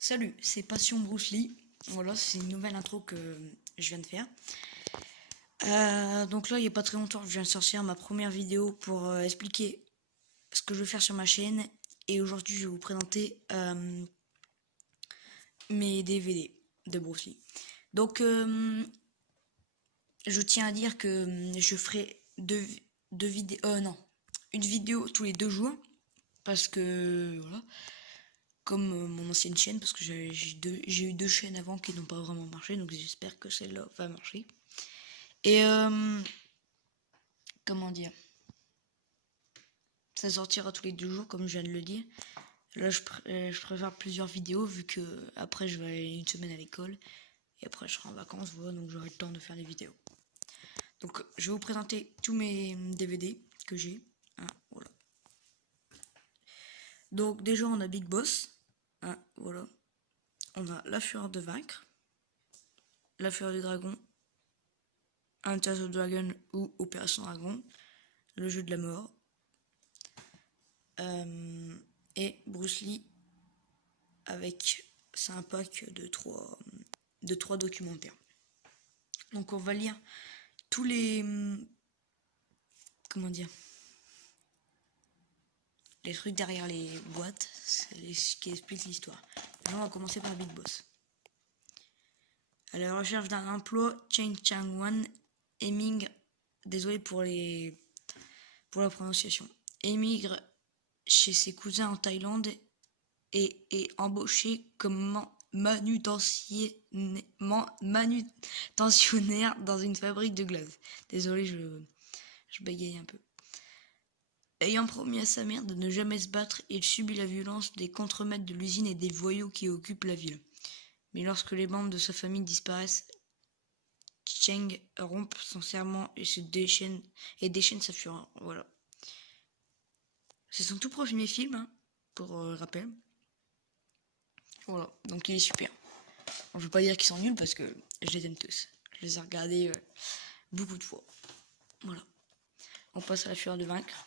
Salut, c'est Passion Bruce Lee. Voilà, c'est une nouvelle intro que je viens de faire. Donc là, il n'y a pas très longtemps, je viens de sortir ma première vidéo pour expliquer ce que je vais faire sur ma chaîne. Et aujourd'hui, je vais vous présenter mes DVD de Bruce Lee. Donc, je tiens à dire que je ferai deux vidéos... non, une vidéo tous les 2 jours. Parce que, voilà, comme mon ancienne chaîne, parce que j'ai eu 2 chaînes avant qui n'ont pas vraiment marché, donc j'espère que celle-là va marcher. Et comment dire, ça sortira tous les 2 jours, comme je viens de le dire. Là, je prépare plusieurs vidéos, vu que après je vais aller une semaine à l'école, et après je serai en vacances, voilà, donc j'aurai le temps de faire des vidéos. Donc je vais vous présenter tous mes DVD que j'ai, hein, voilà. Donc déjà on a Big Boss, hein, voilà. On a La Fureur de Vaincre, La Fureur du Dragon, Enter the Dragon ou Opération Dragon, Le Jeu de la Mort, et Bruce Lee avec, c'est un pack de trois documentaires. Donc on va lire tous les, comment dire, les trucs derrière les boîtes, c'est ce qui explique l'histoire. Là on va commencer par Big Boss. À la recherche d'un emploi, Chen Chang-wan émigre, désolé pour la prononciation, émigre chez ses cousins en Thaïlande et est embauché comme manutentionnaire dans une fabrique de glace. Désolé, je bégaye un peu. Ayant promis à sa mère de ne jamais se battre, il subit la violence des contremaîtres de l'usine et des voyous qui occupent la ville. Mais lorsque les membres de sa famille disparaissent, Cheng rompt son serment et déchaîne sa fureur. Voilà. C'est son tout premier film, hein, pour rappel. Voilà, donc il est super. Bon, je veux pas dire qu'ils sont nuls parce que je les aime tous. Je les ai regardés beaucoup de fois. Voilà. On passe à La Fureur de Vaincre.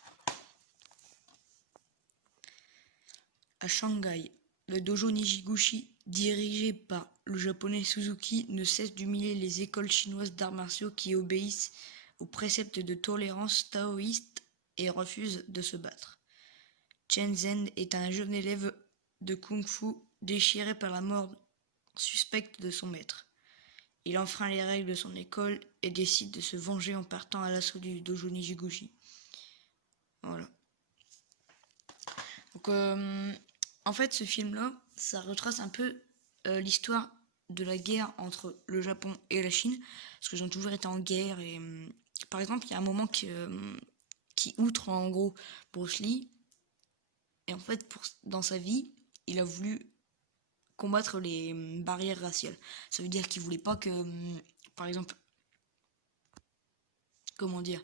À Shanghai, le dojo Nijiguchi, dirigé par le japonais Suzuki, ne cesse d'humilier les écoles chinoises d'arts martiaux qui obéissent aux préceptes de tolérance taoïste et refusent de se battre. Chen Zhen est un jeune élève de kung-fu déchiré par la mort suspecte de son maître. Il enfreint les règles de son école et décide de se venger en partant à l'assaut du dojo Nijiguchi. Voilà. Donc, en fait, ce film-là, ça retrace un peu l'histoire de la guerre entre le Japon et la Chine, parce qu'ils ont toujours été en guerre. Et par exemple, il y a un moment qui outre en gros Bruce Lee, et en fait, dans sa vie, il a voulu combattre les barrières raciales. Ça veut dire qu'il voulait pas que, par exemple, comment dire,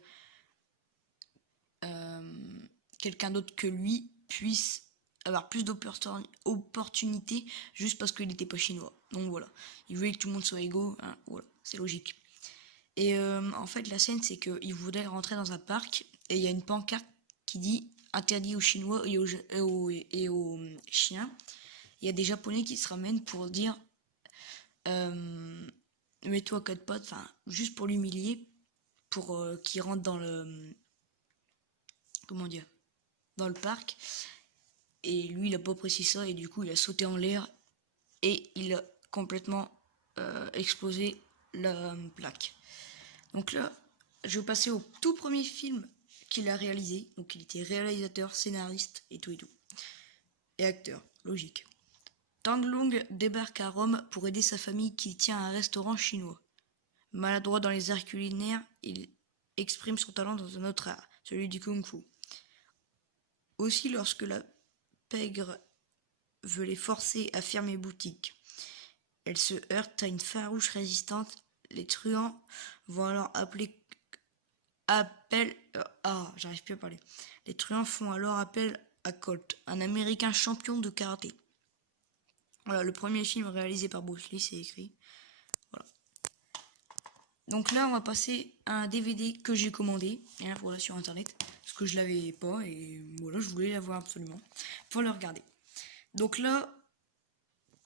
quelqu'un d'autre que lui puisse avoir plus d'opportunités juste parce qu'il n'était pas chinois. Donc voilà, il voulait que tout le monde soit égaux, hein, voilà, c'est logique. Et en fait, la scène, c'est qu'il voulait rentrer dans un parc et il y a une pancarte qui dit interdit aux Chinois et aux Chiens. Il y a des Japonais qui se ramènent pour dire mets-toi à 4 pattes, enfin, juste pour l'humilier, pour qu'il rentre dans le. Comment dire, dans le parc. Et lui, il a pas apprécié ça, et du coup, il a sauté en l'air et il a complètement explosé la plaque. Donc là, je vais passer au tout premier film qu'il a réalisé. Donc il était réalisateur, scénariste et tout. Et acteur, logique. Tang Long débarque à Rome pour aider sa famille qui tient un restaurant chinois. Maladroit dans les arts culinaires, il exprime son talent dans un autre art, celui du kung-fu. Aussi, lorsque la pègre veut les forcer à fermer boutique, elle se heurte à une farouche résistante. Les truands vont alors j'arrive plus à parler. Les truands font alors appel à Colt, un américain champion de karaté. Voilà, le premier film réalisé par Bruce Lee, c'est écrit. Voilà. Donc là, on va passer à un DVD que j'ai commandé, hein, voilà, sur internet, parce que je l'avais pas et voilà, je voulais l'avoir absolument pour le regarder. Donc là,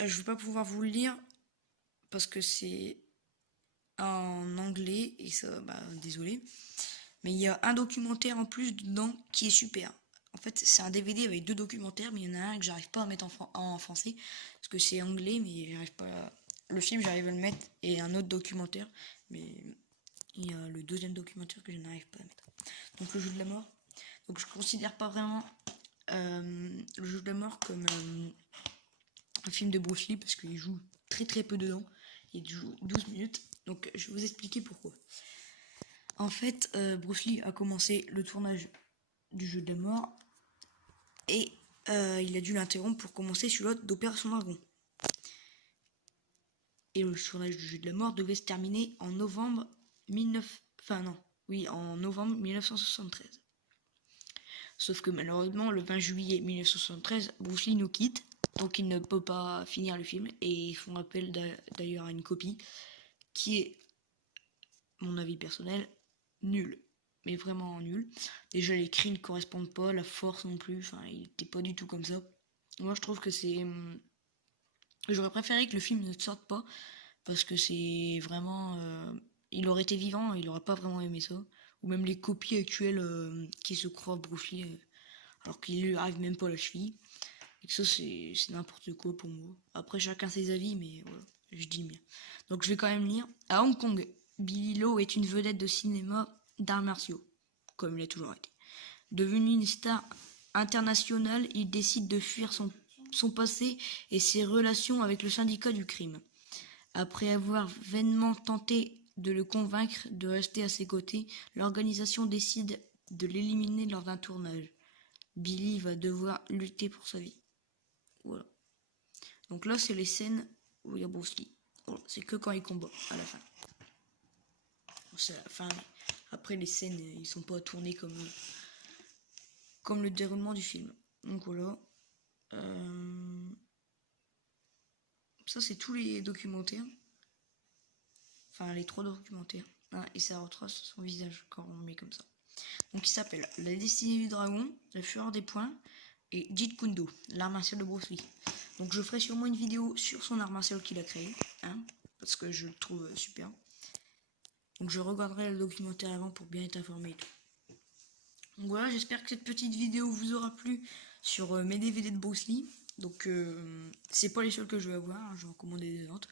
Je vais pas pouvoir vous le lire parce que c'est en anglais et ça, bah, désolé. Mais il y a un documentaire en plus dedans qui est super. En fait, c'est un DVD avec 2 documentaires, mais il y en a un que j'arrive pas à mettre en français parce que c'est anglais, mais j'arrive pas. Le film, j'arrive à le mettre et un autre documentaire, mais il y a le deuxième documentaire que je n'arrive pas à mettre. Donc le jeu de la mort. Donc je considère pas vraiment le jeu de la mort comme un film de Bruce Lee parce qu'il joue très très peu dedans. Il joue 12 minutes. Donc je vais vous expliquer pourquoi. En fait, Bruce Lee a commencé le tournage du jeu de la mort et il a dû l'interrompre pour commencer sur l'autre d'Opération Dragon. Et le tournage du jeu de la mort devait se terminer en novembre 1973. Sauf que malheureusement, le 20 juillet 1973, Bruce Lee nous quitte, donc il ne peut pas finir le film. Et ils font appel d'ailleurs à une copie qui est, mon avis personnel, nulle. Mais vraiment nulle. Déjà, les cris ne correspondent pas, la force non plus, enfin, il était pas du tout comme ça. Moi, je trouve que c'est... J'aurais préféré que le film ne sorte pas, parce que c'est vraiment... il aurait été vivant, il aurait pas vraiment aimé ça. Ou même les copies actuelles qui se croient Bruce Lee, alors qu'il lui arrive même pas à la cheville. Et que ça, c'est n'importe quoi pour moi. Après, chacun ses avis, mais voilà, je dis bien. Donc je vais quand même lire. À Hong Kong, Billy Lo est une vedette de cinéma d'arts martiaux, comme il a toujours été. Devenu une star internationale, il décide de fuir son passé et ses relations avec le syndicat du crime. Après avoir vainement tenté de le convaincre de rester à ses côtés, l'organisation décide de l'éliminer lors d'un tournage. Billy va devoir lutter pour sa vie. Voilà. Donc là, c'est les scènes où il y a Bruce Lee. Voilà. C'est que quand il combat, à la fin. C'est à la fin. Après, les scènes, ils sont pas tournés comme le déroulement du film. Donc voilà. Ça, c'est tous les documentaires. Enfin, les 3 documentaires. Et ça retrace son visage quand on met comme ça. Donc, il s'appelle La destinée du dragon, La fureur des poings et Jeet Kune Do, l'art martial de Bruce Lee. Donc, je ferai sûrement une vidéo sur son art martial qu'il a créé, parce que je le trouve super. Donc, je regarderai le documentaire avant pour bien être informé et tout. Donc voilà, j'espère que cette petite vidéo vous aura plu sur mes DVD de Bruce Lee. Donc, c'est pas les seuls que je vais avoir, je vais en commander des autres.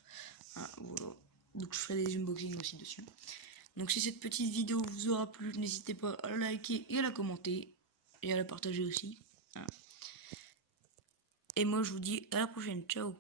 Voilà. Donc, je ferai des unboxings aussi dessus. Donc si cette petite vidéo vous aura plu, n'hésitez pas à la liker et à la commenter. Et à la partager aussi. Et moi je vous dis à la prochaine. Ciao.